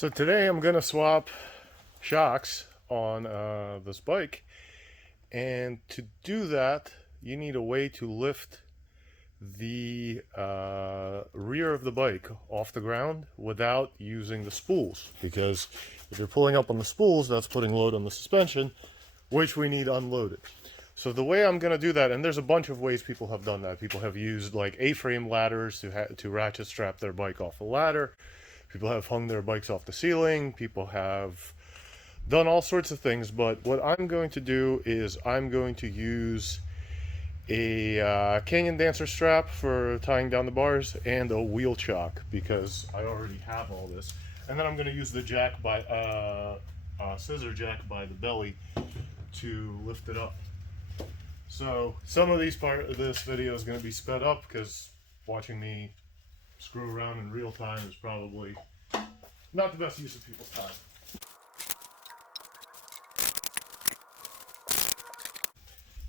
So today I'm gonna swap shocks on this bike, and to do that you need a way to lift the rear of the bike off the ground without using the spools, because if you're pulling up on the spools, that's putting load on the suspension, which we need unloaded. So the way I'm going to do that, and there's a bunch of ways people have done that. People have used like A-frame ladders to ratchet strap their bike off a ladder. People have hung their bikes off the ceiling. People have done all sorts of things. But what I'm going to do is I'm going to use a Canyon Dancer strap for tying down the bars and a wheel chock, because I already have all this. And then I'm going to use the jack by scissor jack by the belly to lift it up. So some of this video is going to be sped up, because watching me screw around in real time is probably not the best use of people's time.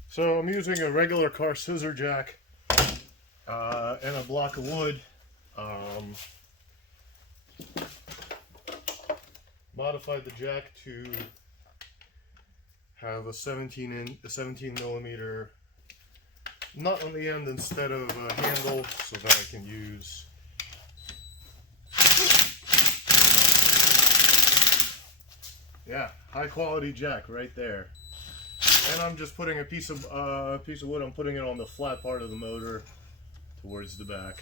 So I'm using a regular car scissor jack and a block of wood. Modified the jack to have a 17 millimeter nut on the end instead of a handle, so that I can use high quality jack right there. And I'm just putting a piece of wood. I'm putting it on the flat part of the motor towards the back.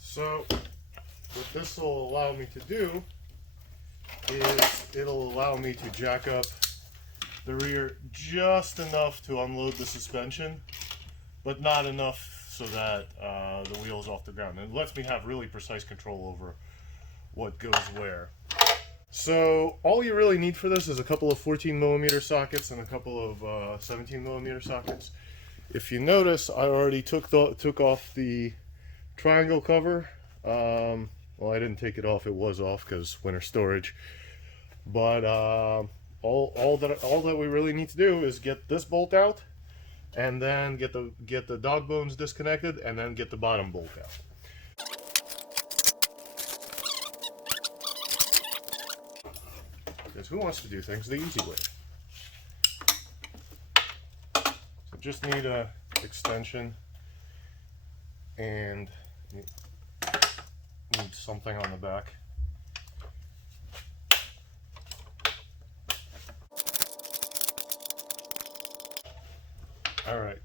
So what this will allow me to do is it'll allow me to jack up the rear just enough to unload the suspension, but not enough so that the wheel's off the ground. And it lets me have really precise control over what goes where. So all you really need for this is a couple of 14 millimeter sockets and a couple of 17 millimeter sockets. If you notice, I already took off the triangle cover. Well, I didn't take it off; it was off because winter storage. But all that we really need to do is get this bolt out, and then get the dog bones disconnected, and then get the bottom bolt out. Because who wants to do things the easy way? So just need a extension and need something on the back. All right,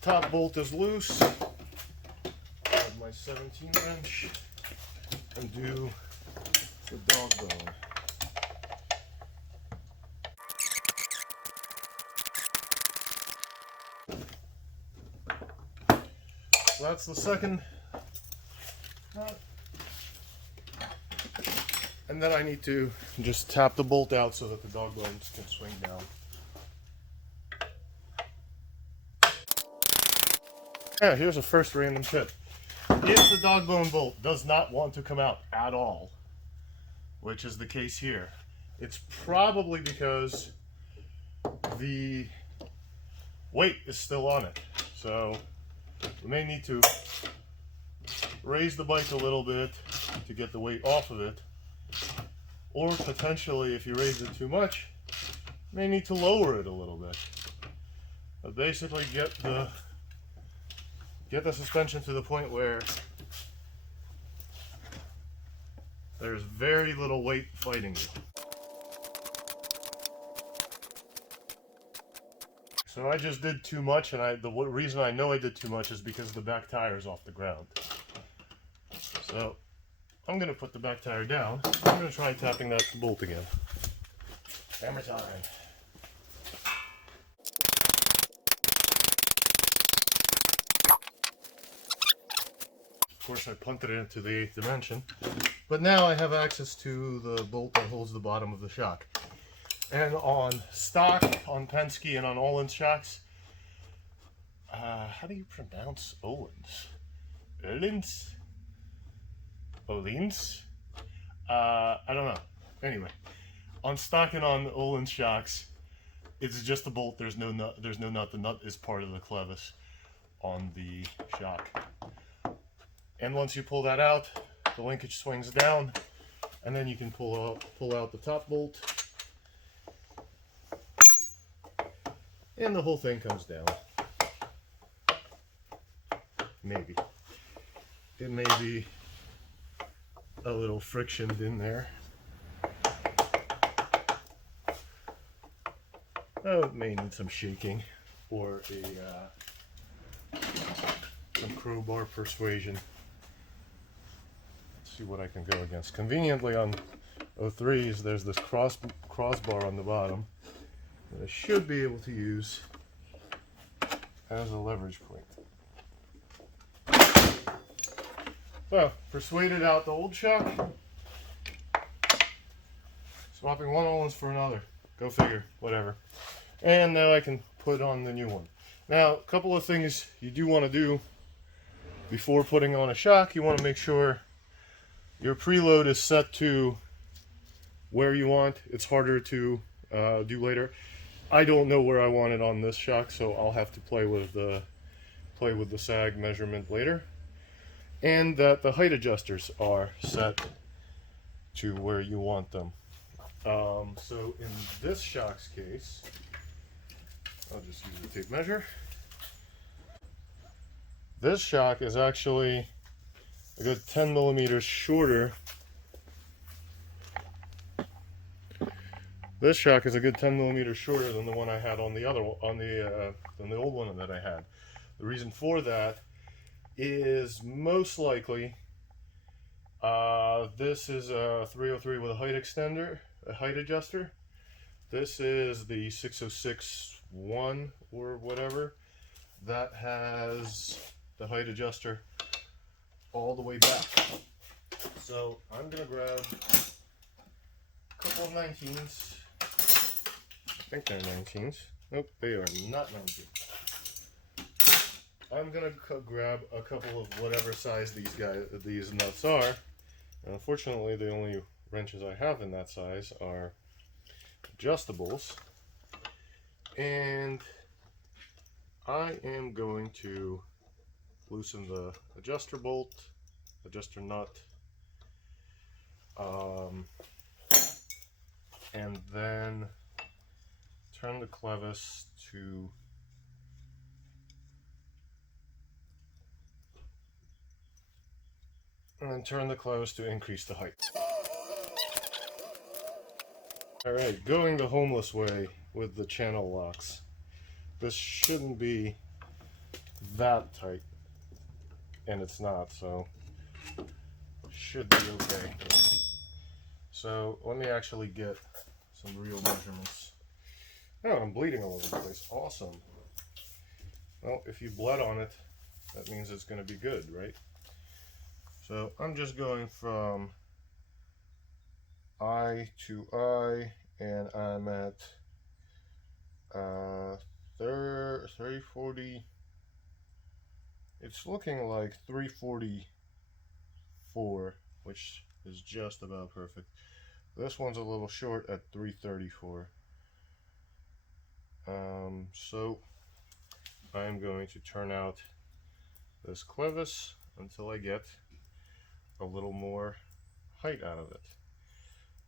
top bolt is loose. Grab my 17 wrench and do the dog bone. So that's the second nut. And then I need to just tap the bolt out so that the dog bones can swing down. Yeah, here's a first random tip. If the dog bone bolt does not want to come out at all, which is the case here, it's probably because the weight is still on it. So we may need to raise the bike a little bit to get the weight off of it, or potentially, if you raise it too much, you may need to lower it a little bit. But basically get the suspension to the point where there's very little weight fighting you. So I just did too much, and the reason I know I did too much is because the back tire is off the ground. So I'm going to put the back tire down. I'm going to try tapping that bolt again. Hammer time. Of course, I punted it into the 8th dimension, but now I have access to the bolt that holds the bottom of the shock. And on stock, on Penske, and on Öhlins shocks, how do you pronounce Öhlins? Öhlins? Öhlins? I don't know. Anyway, on stock and on Öhlins shocks, it's just a bolt. There's no nut. The nut is part of the clevis on the shock. And once you pull that out, the linkage swings down, and then you can pull out the top bolt, and the whole thing comes down. Maybe. It may be a little frictioned in there. Oh, it may need some shaking or some crowbar persuasion. Let's see what I can go against. Conveniently on 03s, there's this crossbar on the bottom that I should be able to use as a leverage point. So, persuaded out the old shock, swapping one Öhlins for another. Go figure, whatever. And now I can put on the new one. Now, a couple of things you do want to do before putting on a shock. You want to make sure your preload is set to where you want. It's harder to do later. I don't know where I want it on this shock, so I'll have to play with the sag measurement later. And that the height adjusters are set to where you want them. So in this shock's case, I'll just use the tape measure. This shock is actually a good 10 millimeters shorter. This shock is a good 10 millimeters shorter than the one I had on the other than the old one that I had. The reason for that is most likely this is a 303 with a height extender, a height adjuster. This is the 606-1 or whatever that has the height adjuster all the way back. So I'm gonna grab a couple of 19s. I think they're 19s. Nope, they are not 19s. I'm gonna grab a couple of whatever size these nuts are. And unfortunately, the only wrenches I have in that size are adjustables, and I am going to loosen the adjuster bolt, adjuster nut, and then turn the clevis to increase the height. Alright, going the homeless way with the channel locks. This shouldn't be that tight, and it's not, so should be okay. So let me actually get some real measurements. Oh, I'm bleeding all over the place. Awesome. Well, if you bled on it, that means it's going to be good, right? So I'm just going from eye to eye, and I'm at 340. It's looking like 344, which is just about perfect. This one's a little short at 334. So I'm going to turn out this clevis until I get a little more height out of it.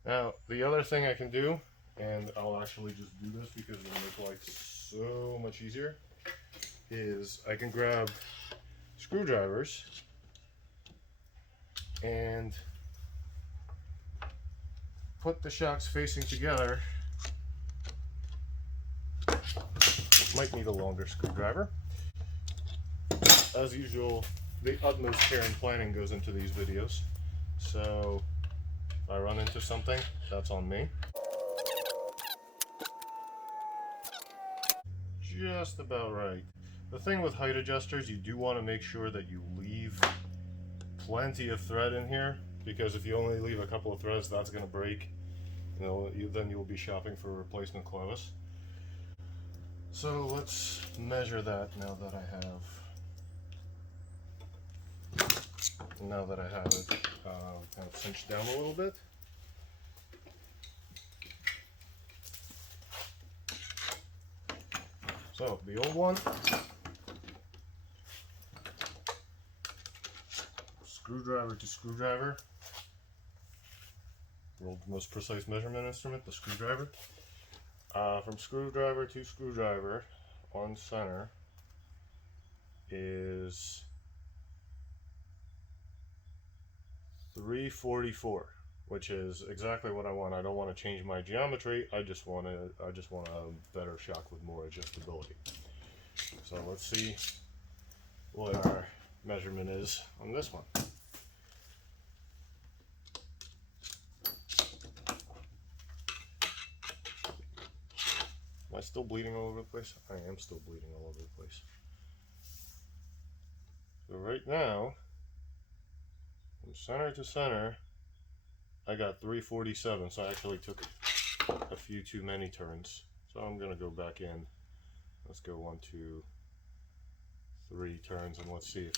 Now, the other thing I can do, and I'll actually just do this because it'll make life so much easier, is I can grab screwdrivers and put the shocks facing together. Might need a longer screwdriver. As usual, the utmost care and planning goes into these videos, so if I run into something, that's on me. Just about right. The thing with height adjusters, you do want to make sure that you leave plenty of thread in here, because if you only leave a couple of threads, that's going to break. Then you'll be shopping for a replacement clevis. So let's measure that now that I have it kind of cinched down a little bit. So the old one, screwdriver to screwdriver. World's most precise measurement instrument, the screwdriver. From screwdriver to screwdriver on center is 344, which is exactly what I want. I don't want to change my geometry. I just want a better shock with more adjustability. So let's see what our measurement is on this one. Am I still bleeding all over the place? I am still bleeding all over the place. So right now, from center to center, I got 347, so I actually took a few too many turns. So I'm gonna go back in. Let's go 1, 2, 3 turns, and let's see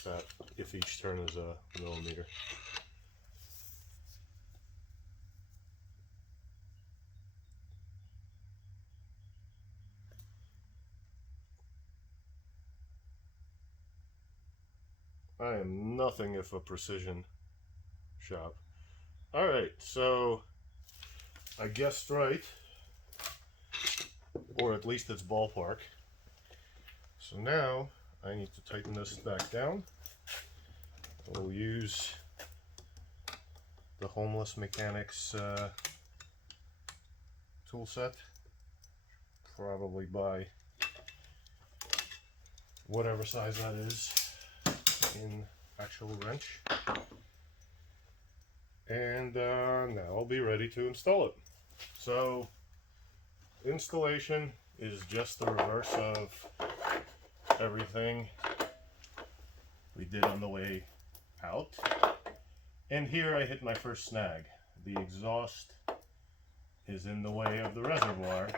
if each turn is a millimeter. I am nothing if a precision shop. Alright, so I guessed right, or at least it's ballpark. So now I need to tighten this back down. We'll use the Homeless Mechanics tool set. Probably buy whatever size that is in actual wrench. And now I'll be ready to install it. So installation is just the reverse of everything we did on the way out. And here I hit my first snag. The exhaust is in the way of the reservoir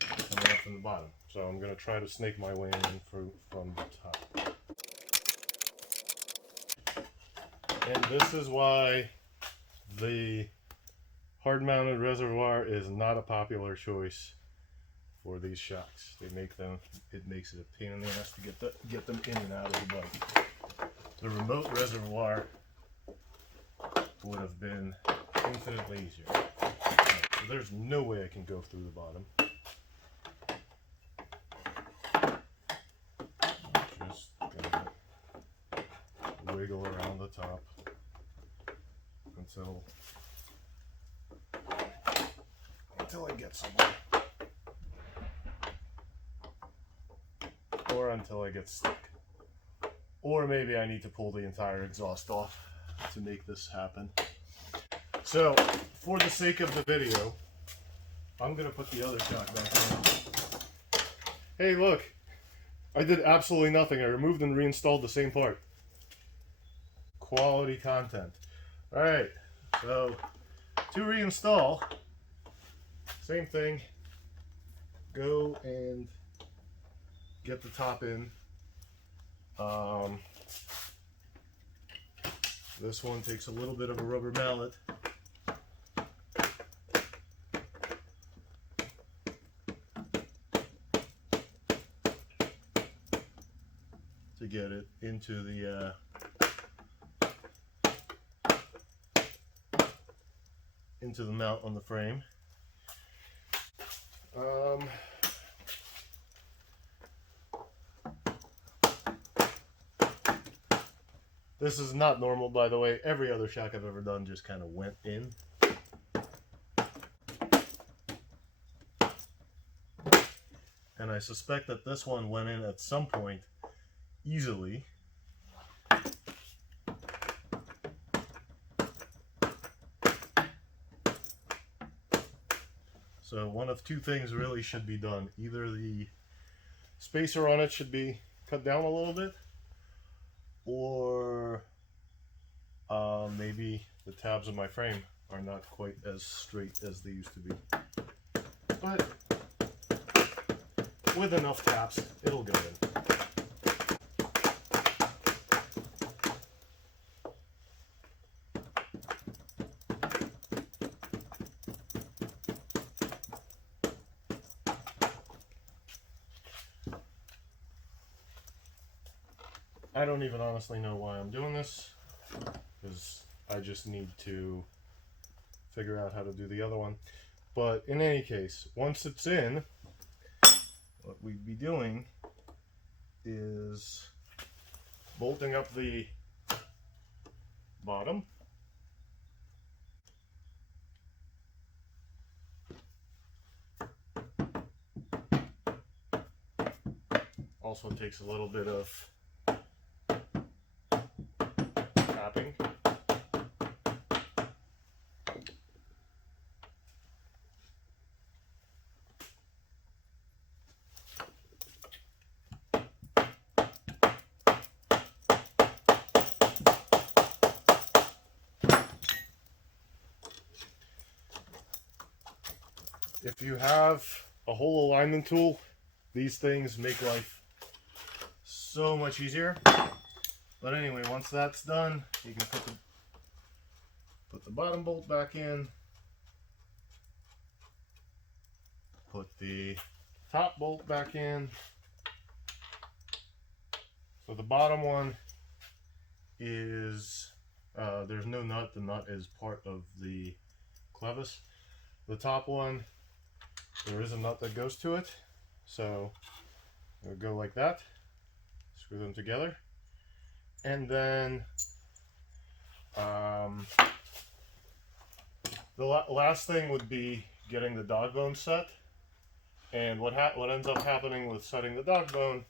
coming up from the bottom. So I'm going to try to snake my way in from the top. And this is why the hard-mounted reservoir is not a popular choice for these shocks. It makes it a pain in the ass to get them in and out of the bike. The remote reservoir would have been infinitely easier. So there's no way I can go through the bottom. Just gonna wiggle around the top until I get somewhere. Or until I get stuck. Or maybe I need to pull the entire exhaust off to make this happen. So, for the sake of the video, I'm going to put the other shock back in. Hey, look! I did absolutely nothing. I removed and reinstalled the same part. Quality content. Alright, so to reinstall, same thing. Go and get the top in. This one takes a little bit of a rubber mallet. To get it into the mount on the frame. This is not normal, by the way. Every other shock I've ever done just kind of went in. And I suspect that this one went in at some point easily. So one of two things really should be done. Either the spacer on it should be cut down a little bit, or maybe the tabs of my frame are not quite as straight as they used to be. But with enough taps, it'll go in. I don't even honestly know why I'm doing this. because I just need to figure out how to do the other one. But in any case, once it's in, what we'd be doing is bolting up the bottom. Also takes a little bit of tapping. If you have a hole alignment tool, these things make life so much easier. But anyway, once that's done, you can put the bottom bolt back in, put the top bolt back in. So the bottom one is, there's no nut, the nut is part of the clevis. The top one, there is a nut that goes to it, so it'll go like that. Screw them together, and then the last thing would be getting the dog bone set. And what ends up happening with setting the dog bone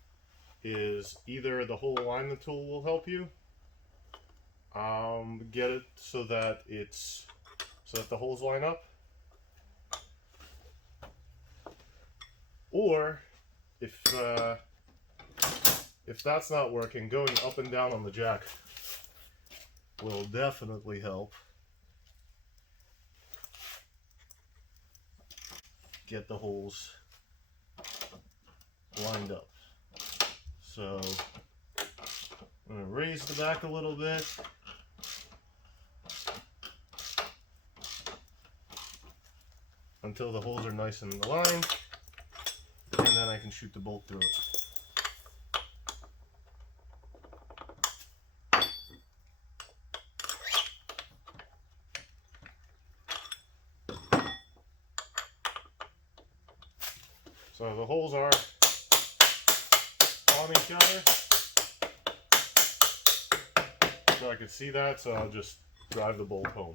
is either the hole alignment tool will help you get it so that the holes line up, or if that's not working, going up and down on the jack will definitely help get the holes lined up. So I'm going to raise the back a little bit. Until the holes are nice and aligned, and then I can shoot the bolt through it. So the holes are on each other, so I can see that, so I'll just drive the bolt home.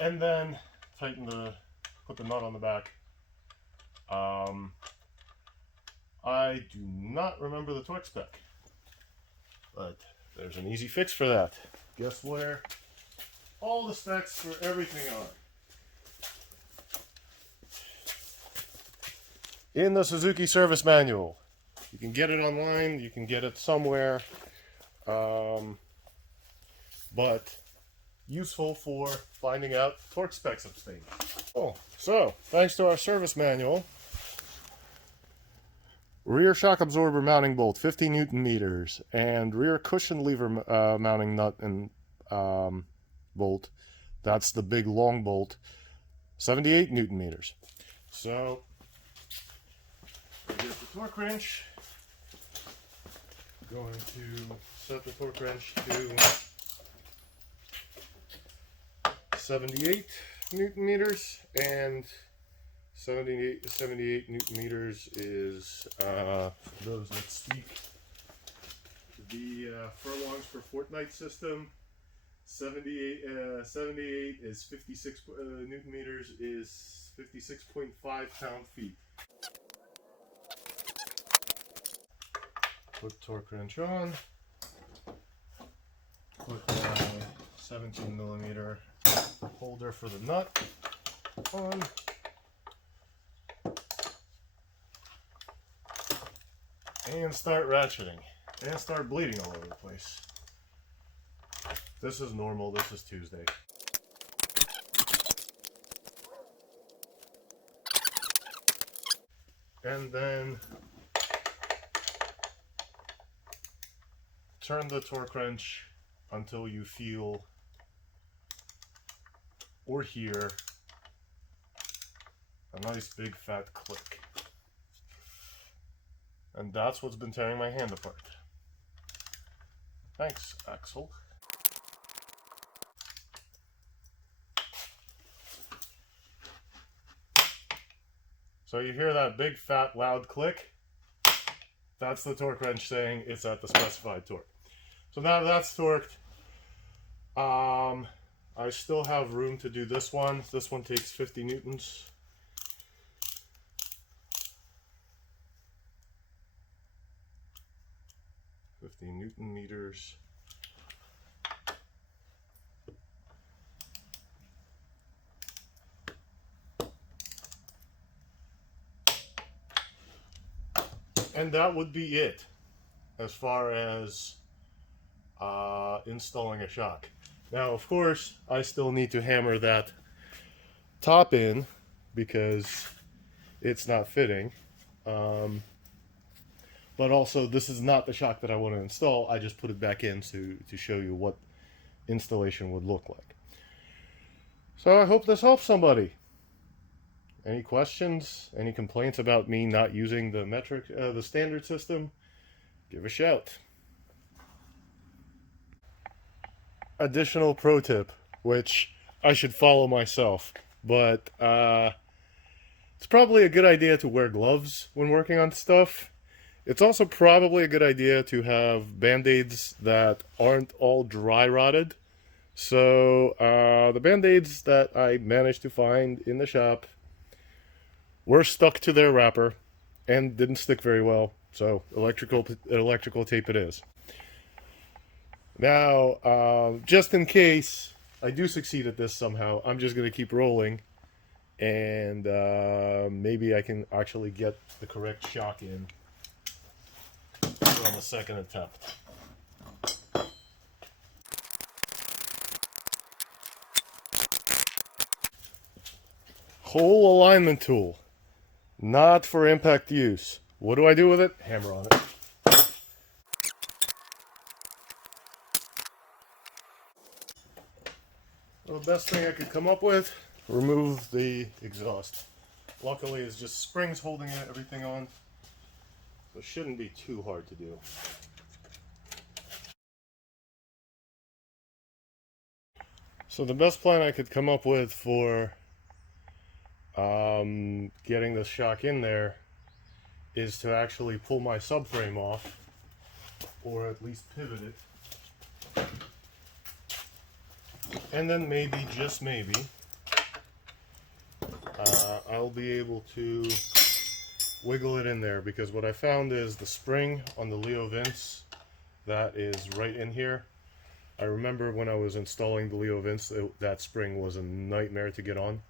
And then put the nut on the back. I do not remember the torque spec, but there's an easy fix for that. Guess where all the specs for everything are? In the Suzuki service manual. You can get it online, you can get it somewhere, but useful for finding out torque specs of things. Oh, so thanks to our service manual, rear shock absorber mounting bolt 50 Newton meters, and rear cushion lever mounting nut and bolt, that's the big long bolt, 78 Newton meters. So get the torque wrench. Going to set the torque wrench to 78 Newton meters, and 78 Newton meters is, for those that speak the furlongs per fortnight system, 78 is 56 Newton meters is 56.5 pound-feet. Put torque wrench on, put my 17 millimeter holder for the nut on, and start ratcheting, and start bleeding all over the place. This is normal, this is Tuesday. And then turn the torque wrench until you feel or hear a nice big fat click. And that's what's been tearing my hand apart. Thanks, Axel. So you hear that big, fat, loud click? That's the torque wrench saying it's at the specified torque. So now that's torqued. I still have room to do this one. This one takes 50 newtons. Newton meters. And that would be it as far as installing a shock. Now, of course, I still need to hammer that top in because it's not fitting. But also, this is not the shock that I want to install. I just put it back in to show you what installation would look like. So I hope this helps somebody. Any questions? Any complaints about me not using the standard system? Give a shout. Additional pro tip, which I should follow myself, but it's probably a good idea to wear gloves when working on stuff. It's also probably a good idea to have band-aids that aren't all dry rotted. So the band-aids that I managed to find in the shop were stuck to their wrapper and didn't stick very well. So electrical tape it is. Now, just in case I do succeed at this somehow, I'm just going to keep rolling. And maybe I can actually get the correct shock in on the second attempt. Hole alignment tool, not for impact use. What do I do with it? Hammer on it. Well, the best thing I could come up with, remove the exhaust. Luckily, it's just springs holding everything on. So it shouldn't be too hard to do. So the best plan I could come up with for getting the shock in there is to actually pull my subframe off, or at least pivot it. And then maybe, just maybe, I'll be able to wiggle it in there, because what I found is the spring on the Leo Vince that is right in here. I remember when I was installing the Leo Vince, that spring was a nightmare to get on.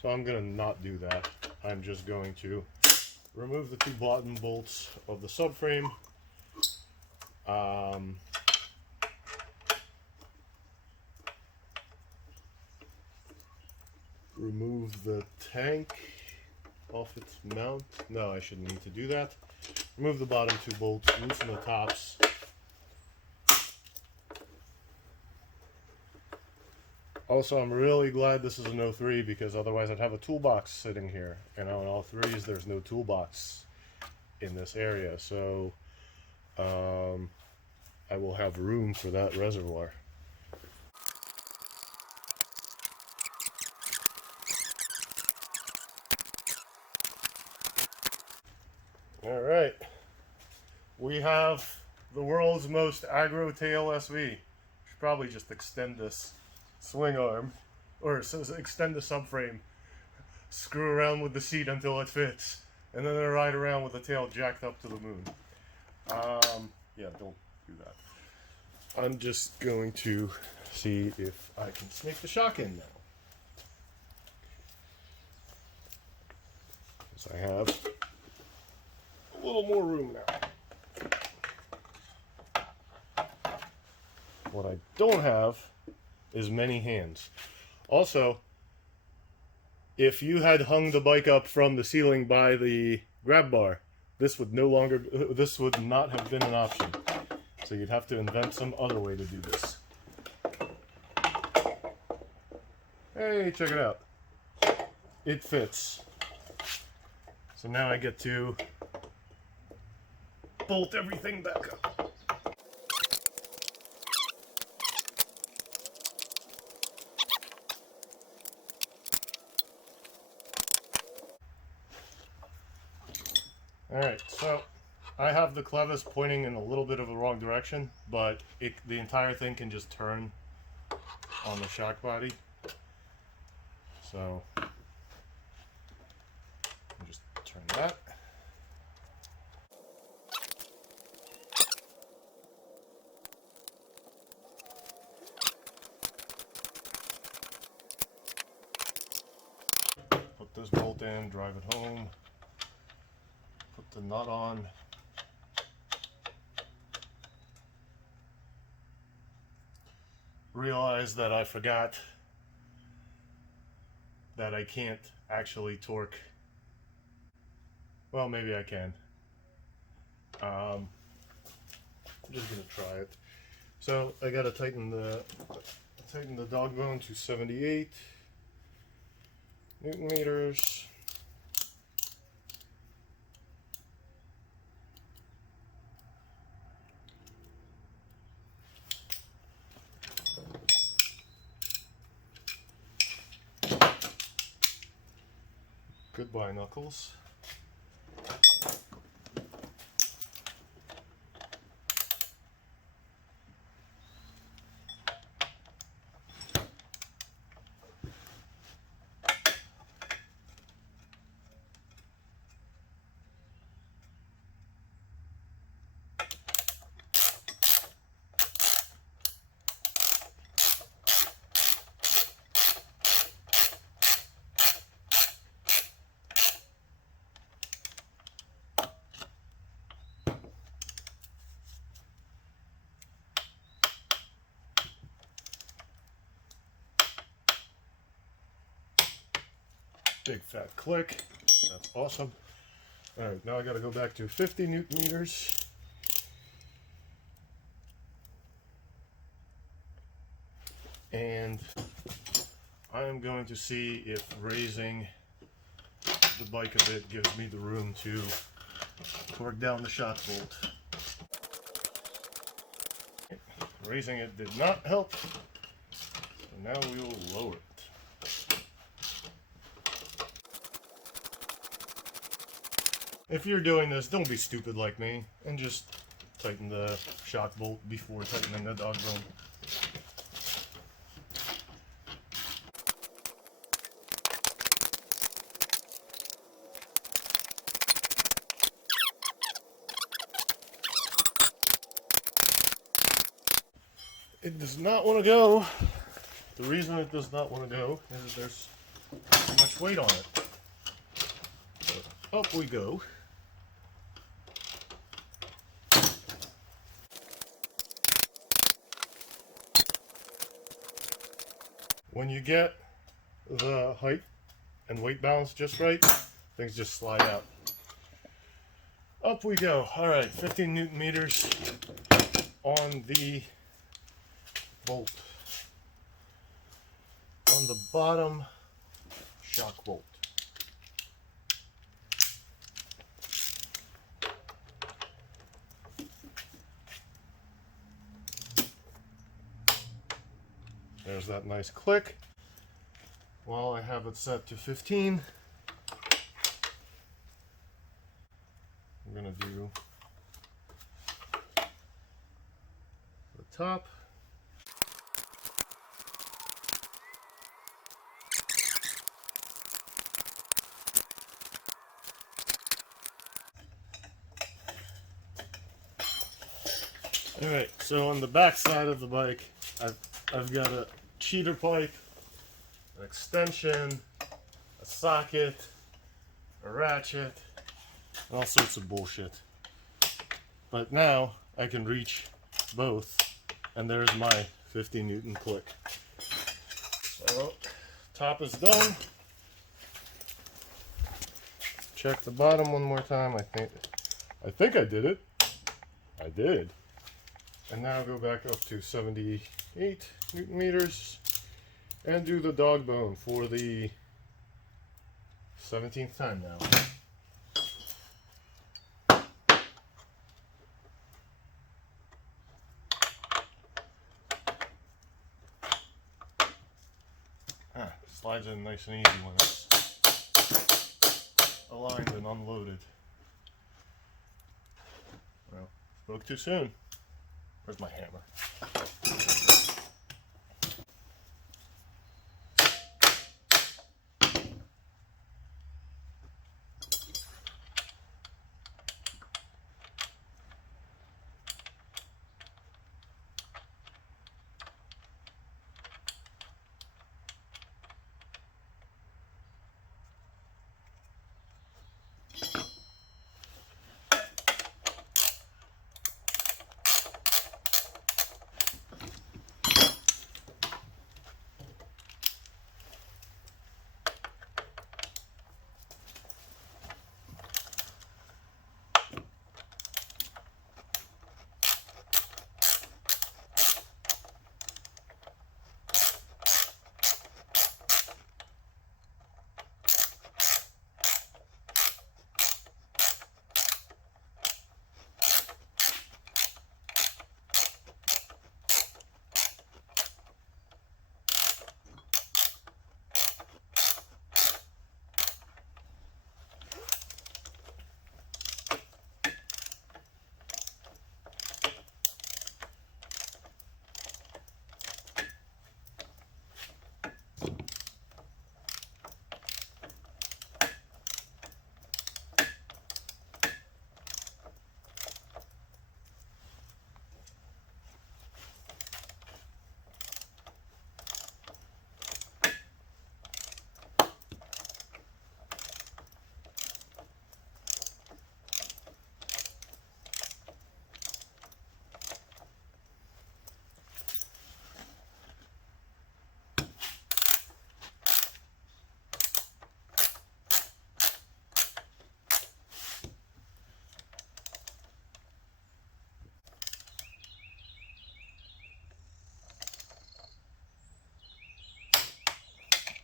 So I'm going to not do that. I'm just going to remove the two bottom bolts of the subframe. Remove the tank off its mount. No, I shouldn't need to do that. Remove the bottom two bolts, loosen the tops. Also, I'm really glad this is an 03, because otherwise I'd have a toolbox sitting here. And on all threes, there's no toolbox in this area. So I will have room for that reservoir. All right, we have the world's most aggro tail SV. Should probably just extend this swing arm, or extend the subframe, screw around with the seat until it fits, and then ride around with the tail jacked up to the moon. Yeah, don't do that. I'm just going to see if I can snake the shock in now. Because I have a little more room now. What I don't have is many hands. Also, if you had hung the bike up from the ceiling by the grab bar, this would not have been an option. So you'd have to invent some other way to do this. Hey, check it out. It fits. So now I get to bolt everything back up. Alright, so I have the clevis pointing in a little bit of the wrong direction, but the entire thing can just turn on the shock body. So just turn that. Put this bolt in, drive it home, put the nut on. Realize that I forgot that I can't actually torque. Well, maybe I can. I'm just gonna try it. So I gotta tighten the dog bone to 78 Newton meters. Goodbye, knuckles. Big fat click. That's awesome. Alright, now I gotta go back to 50 Newton meters. And I am going to see if raising the bike a bit gives me the room to torque down the shock bolt. Raising it did not help, so now we will lower it. If you're doing this, don't be stupid like me and just tighten the shock bolt before tightening the dog bone. It does not want to go. The reason it does not want to go is there's too much weight on it. So up we go. When you get the height and weight balance just right, things just slide out. Up we go. Alright, 15 Newton meters on the bolt. On the bottom shock bolt. There's that nice click. While I have it set to 15, I'm going to do the top. Alright, so on the back side of the bike, I've got a cheater pipe, an extension, a socket, a ratchet, and all sorts of bullshit. But now I can reach both, and there's my 50 Newton click. So, top is done. Check the bottom one more time. I think I did it. I did. And now go back up to 78 Newton meters and do the dog bone for the 17th time now. Slides in nice and easy when it's aligned and unloaded. Spoke too soon. Where's my hammer?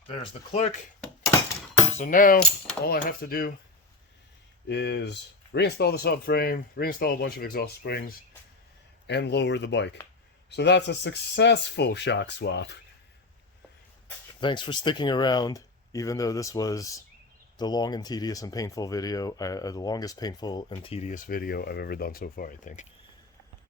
There's the click. So now all I have to do is reinstall the subframe, reinstall a bunch of exhaust springs, and lower the bike. So that's a successful shock swap. Thanks for sticking around, even though this was the long and tedious and painful video, the longest painful and tedious video I've ever done so far, I think.